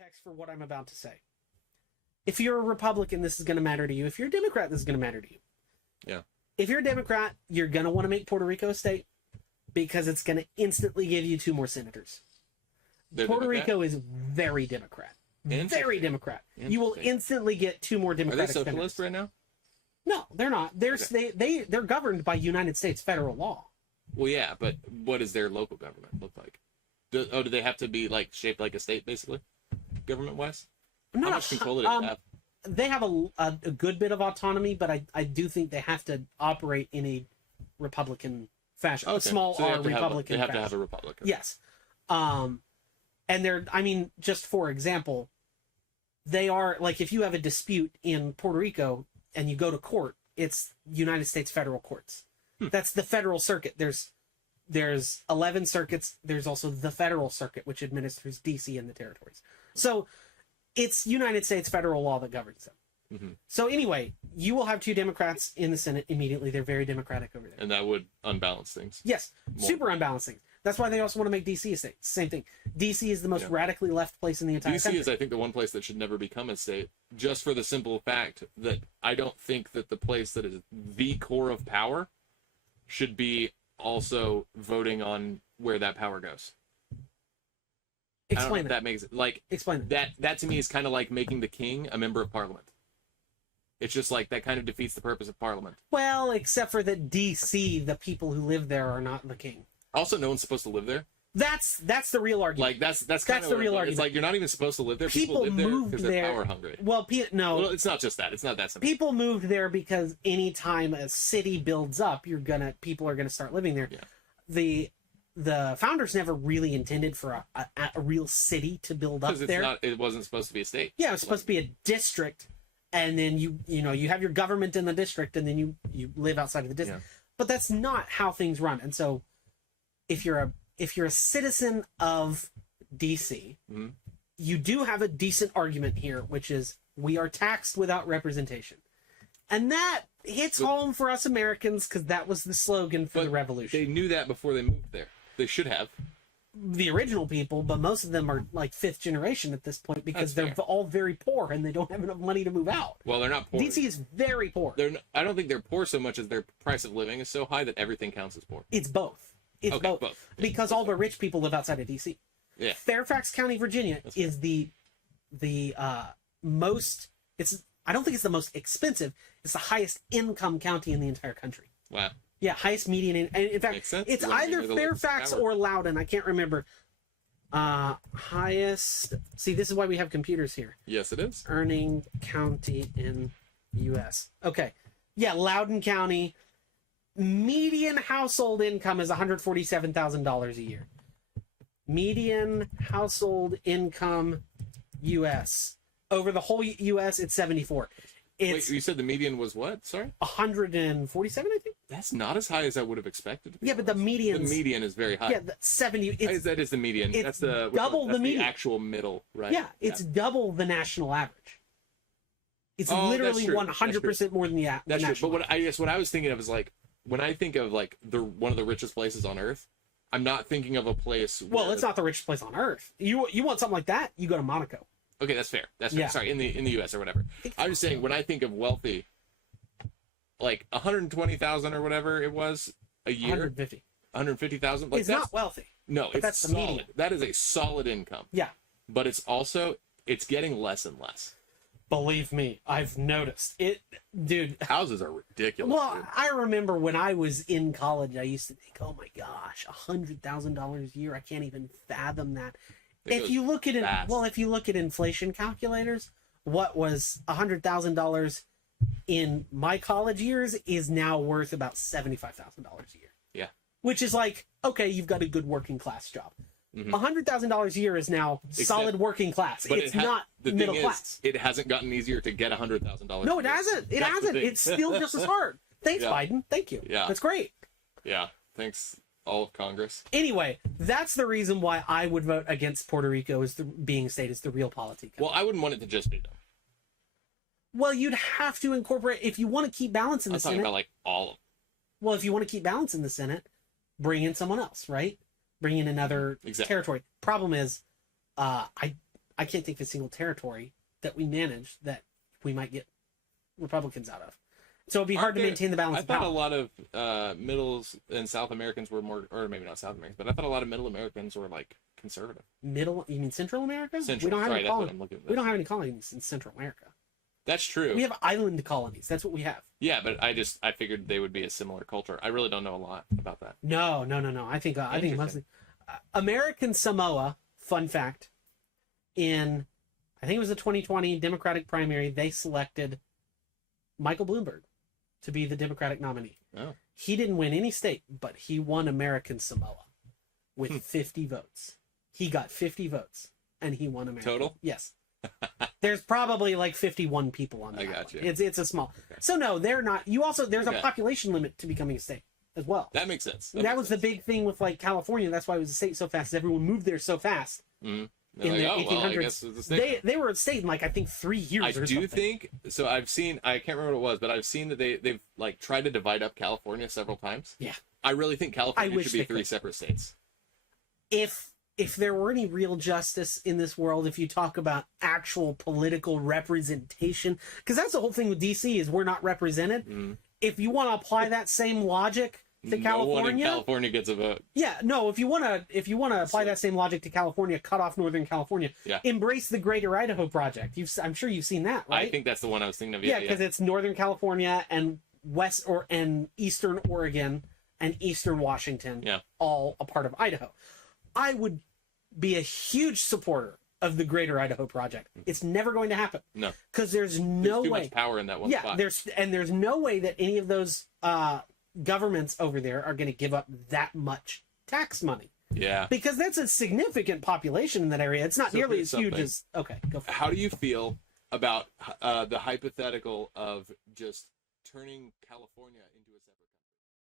context for what I'm about to say. If you're a Republican, this is going to matter to you. If you're a Democrat, this is going to matter to you. Yeah. If you're a Democrat, you're going to want to make Puerto Rico a state because it's going to instantly give you 2 more senators. Puerto Rico is very Democrat. Very Democrat. You will instantly get 2 more Democratic senators. Are they socialist right now? No, they're not. They're governed by United States federal law. Well, yeah, but what does their local government look like? Do they have to be like shaped like a state, basically, government-wise? How much control do they have? They have a good bit of autonomy, but I do think they have to operate in a Republican fashion, a small R Republican. They have to have a Republican. Yes, and just for example, they are like if you have a dispute in Puerto Rico and you go to court, it's United States federal courts. That's the federal circuit. There's 11 circuits. There's also the federal circuit, which administers DC and the territories. So it's United States federal law that governs them. Mm-hmm. So anyway, you will have 2 Democrats in the Senate immediately. They're very Democratic over there. And that would unbalance things. Yes, super unbalance things. That's why they also want to make DC a state. Same thing. DC is the most radically left place in the entire country. DC is, I think, the one place that should never become a state, just for the simple fact that I don't think that the place that is the core of power should be also voting on where that power goes. Explain that makes it like explain that to me is kind of like making the king a member of parliament. It's just like that kind of defeats the purpose of parliament. Well, except for that DC, the people who live there are not the king. Also, no one's supposed to live there. That's the real argument. Like that's kind of the real argument. It's like you're not even supposed to live there. People live there moved because there. They're power hungry. Well, well, it's not just that. It's not that simple. People moved there because anytime a city builds up, people are gonna start living there. Yeah. The founders never really intended for a real city to build up there. It wasn't supposed to be a state. Yeah, it was supposed to be a district, and then you have your government in the district, and then you live outside of the district. Yeah. But that's not how things run. And so, if you're a citizen of DC, mm-hmm. you do have a decent argument here, which is we are taxed without representation, and that hits home for us Americans because that was the slogan for the revolution. They knew that before they moved there. They should have. The original people, but most of them are like 5th generation at this point because they're all very poor and they don't have enough money to move out. Well, they're not poor. DC is very poor. I don't think they're poor so much as their price of living is so high that everything counts as poor. It's both. It's both. Because all the rich people live outside of DC. Yeah. Fairfax County, Virginia is the most. I don't think it's the most expensive. It's the highest income county in the entire country. Wow. Yeah, highest median. And in fact, it's either Fairfax or Loudoun. I can't remember. Highest. See, this is why we have computers here. Yes, it is. Earning county in U.S. Okay. Yeah, Loudoun County. Median household income is $147,000 a year. Median household income U.S. Over the whole U.S., it's 74. Wait, you said the median was what? Sorry? 147, I think. That's not as high as I would have expected. Yeah, but the median is very high. Yeah, 70. That is the median. That's double the median. The actual middle, right? Yeah, it's double the national average. It's literally 100% more than the national. That's true. But what I was thinking of is like when I think of like one of the richest places on earth, I'm not thinking of a place. Well, it's not the richest place on earth. You want something like that? You go to Monaco. Okay, that's fair. That's fair. Yeah. Sorry, in the U.S. or whatever. I'm just saying when I think of wealthy, like 120,000 or whatever it was a year. 150,000. Like, it's not wealthy. No, it's solid. That is a solid income. Yeah. But it's getting less and less. Believe me, I've noticed it, dude. Houses are ridiculous. Well, dude. I remember when I was in college, I used to think, oh my gosh, $100,000 a year. I can't even fathom that. If you look at inflation calculators, what was $100,000 in my college years is now worth about $75,000 a year. Yeah. Which is like, okay, you've got a good working class job. Mm-hmm. $100,000 a year is now solid working class. But it's not middle class. It hasn't gotten easier to get $100,000. No, it hasn't. It hasn't. It's still just as hard. Thanks, Biden. Thank you. Yeah. That's great. Yeah. Thanks, all of Congress. Anyway, that's the reason why I would vote against Puerto Rico as being state as the real polity. Well, I wouldn't want it to just be them. Well, you'd have to incorporate, if you want to keep balance in the Senate. I'm talking about like all of them. Well, if you want to keep balance in the Senate, bring in someone else, right? Bring in another territory. Problem is, I I can't think of a single territory that we manage that we might get Republicans out of. So it'd be hard to maintain the balance I of thought power. a lot of Middles and South Americans were more, or maybe not South Americans, but I thought a lot of Middle Americans were like conservative. Middle, you mean Central America? Central. We don't have Sorry, any that's what colonies. I'm looking at. We don't have any colonies in Central America. That's true. We have island colonies. That's what we have. Yeah, but I figured they would be a similar culture. I really don't know a lot about that. No. I think mostly American Samoa. Fun fact: in I think it was the 2020 Democratic primary, they selected Michael Bloomberg to be the Democratic nominee. Oh. He didn't win any state, but he won American Samoa with 50 votes. He got 50 votes, and he won America. Total? Yes. There's probably like 51 people on that. I got you. It's a small. Okay. So no, they're not. You also there's a population limit to becoming a state as well. That makes sense. That was the big thing with like California. That's why it was a state so fast. Everyone moved there so fast. Mm-hmm. In the 1800s, well, I guess it's a state. they were a state in like I think 3 years. I or do something. think so. I've seen. I can't remember what it was, but I've seen that they've like tried to divide up California several times. Yeah. I really think California wish should be they 3 could. separate states. If there were any real justice in this world, if you talk about actual political representation, because that's the whole thing with DC is we're not represented. Mm. If you want to apply that same logic to No California, one in California gets a vote. yeah, no. If you want to apply that same logic to California, cut off Northern California, Yeah. embrace the Greater Idaho Project. I'm sure you've seen that, right? I think that's the one I was thinking of. Yeah, because it's Northern California and and Eastern Oregon and Eastern Washington, all a part of Idaho. I would be a huge supporter of the Greater Idaho Project. It's never going to happen. No, because there's no too way. much power in that one Yeah, spot. there's no way that any of those governments over there are going to give up that much tax money. Yeah, Because that's a significant population in that area. It's not So nearly here's as huge something. as. Okay, go for it. How do you feel about the hypothetical of just turning California into a separate country?